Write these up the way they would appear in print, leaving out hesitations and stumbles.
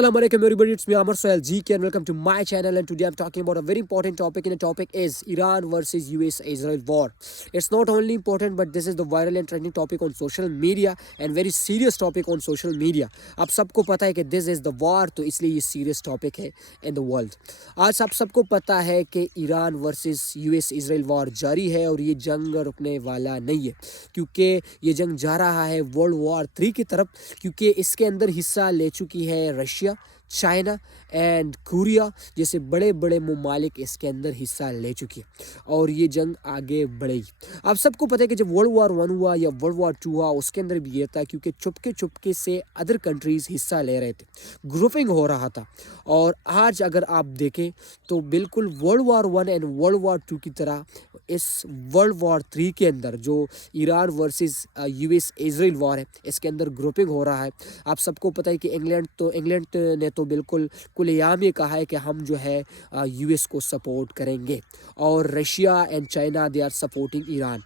Assalamualaikum everybody, it's me Amar Sohail GK and welcome to my channel, and today I'm talking about a very important topic, and the topic is Iran versus US Israel war. It's not only important but this is the viral and trending topic on social media and very serious topic on social media. आप सबको पता है कि this is the war, तो इसलिए ये serious topic है in the world. आज आप सबको पता है कि Iran versus US Israel war जारी है और ये जंग रुकने वाला नहीं है, क्योंकि ये जंग जा रहा है वर्ल्ड वॉर 3 की तरफ, क्योंकि इसके अंदर हिस्सा ले चुकी है रशिया, चाइना एंड कोरिया जैसे बड़े बड़े ममालिक इसके अंदर हिस्सा ले चुकी है और ये जंग आगे बढ़ेगी. आप सबको पता है कि जब वर्ल्ड वार 1 हुआ या वर्ल्ड वार 2 हुआ उसके अंदर भी ये था, क्योंकि चुपके चुपके से अदर कंट्रीज़ हिस्सा ले रहे थे, ग्रुपिंग हो रहा था. और आज अगर आप देखें तो बिल्कुल world war 1 and world war 2 की तरह इस वर्ल्ड वार 3 के अंदर जो Iran versus US Israel war है, इसके अंदर ग्रुपिंग हो रहा है. आप सबको पता है कि इंग्लैंड ने तो बिल्कुल खुलेआम ये कहा है कि हम जो है US को सपोर्ट करेंगे, और Russia and China they are supporting Iran.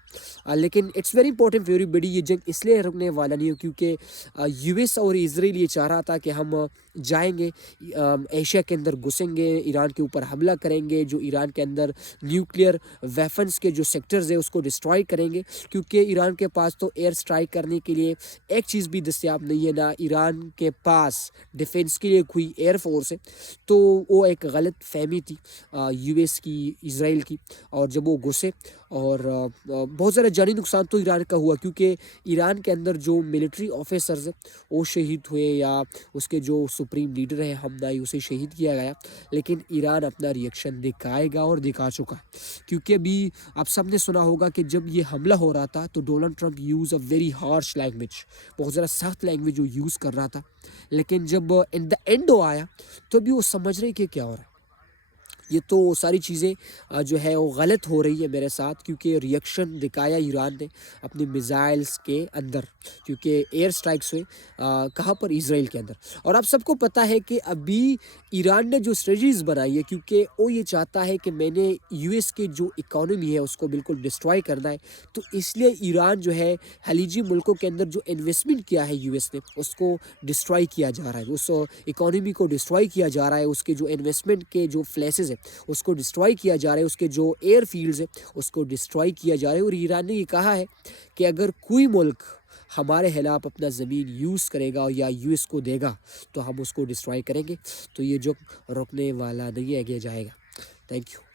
लेकिन it's very important for everybody, ये जंग इसलिए रुकने वाला नहीं है क्योंकि US और इजराइल ये चाह रहा था कि हम जाएंगे एशिया के अंदर, घुसेंगे, ईरान के ऊपर हमला करेंगे, जो ईरान के अंदर न्यूक्लियर वेपन्स के जो सेक्टर्स है उसको डिस्ट्रॉय करेंगे, क्योंकि ईरान के पास तो एयर स्ट्राइक करने के लिए एक चीज़ भी दस्तियाब नहीं है, ना ईरान के पास डिफेंस के लिए कोई एयर फोर्स है. तो वो एक गलत फहमी थी US की, इजराइल की. और जब वो घुसे और बहुत ज़्यादा जानी नुकसान तो ईरान का हुआ, क्योंकि ईरान के अंदर जो मिलिट्री ऑफिसर्स हैं वो शहीद हुए, या उसके जो सुप्रीम लीडर है हमदाई उसे शहीद किया गया. लेकिन ईरान अपना रिएक्शन दिखाएगा और दिखा चुका है, क्योंकि अभी आप सब ने सुना होगा कि जब ये हमला हो रहा था तो Donald Trump use a very harsh language, बहुत ज़्यादा सख्त लैंग्वेज वो यूज़ कर रहा था. लेकिन जब इन द एंड वो आया तो भी वो समझ रहे कि क्या हो रहा है. ये तो सारी चीज़ें जो है वो गलत हो रही है मेरे साथ, क्योंकि रिएक्शन दिखाया ईरान ने अपने मिज़ाइल्स के अंदर, क्योंकि एयर स्ट्राइक्स हुए कहाँ पर, इजराइल के अंदर. और आप सबको पता है कि अभी ईरान ने जो स्ट्रेटजीज़ बनाई है, क्योंकि वो ये चाहता है कि मैंने US के जो इकोनॉमी है उसको बिल्कुल डिस्ट्रॉय करना है, तो इसलिए ईरान जो है खलीजी मुल्कों के अंदर जो इन्वेस्टमेंट किया है US ने उसको डिस्ट्रॉय किया जा रहा है, उस इकोनॉमी को डिस्ट्रॉय किया जा रहा है, उसके जो इन्वेस्टमेंट के जो प्लेसेस उसको डिस्ट्रॉय किया जा रहा है, उसके जो एयर फील्ड्स है उसको डिस्ट्रॉय किया जा रहा है. और ईरान ने ये कहा है कि अगर कोई मुल्क हमारे खिलाफ अपना ज़मीन यूज़ करेगा या US को देगा तो हम उसको डिस्ट्रॉय करेंगे. तो ये जो रुकने वाला नहीं है, आगे जाएगा. Thank you.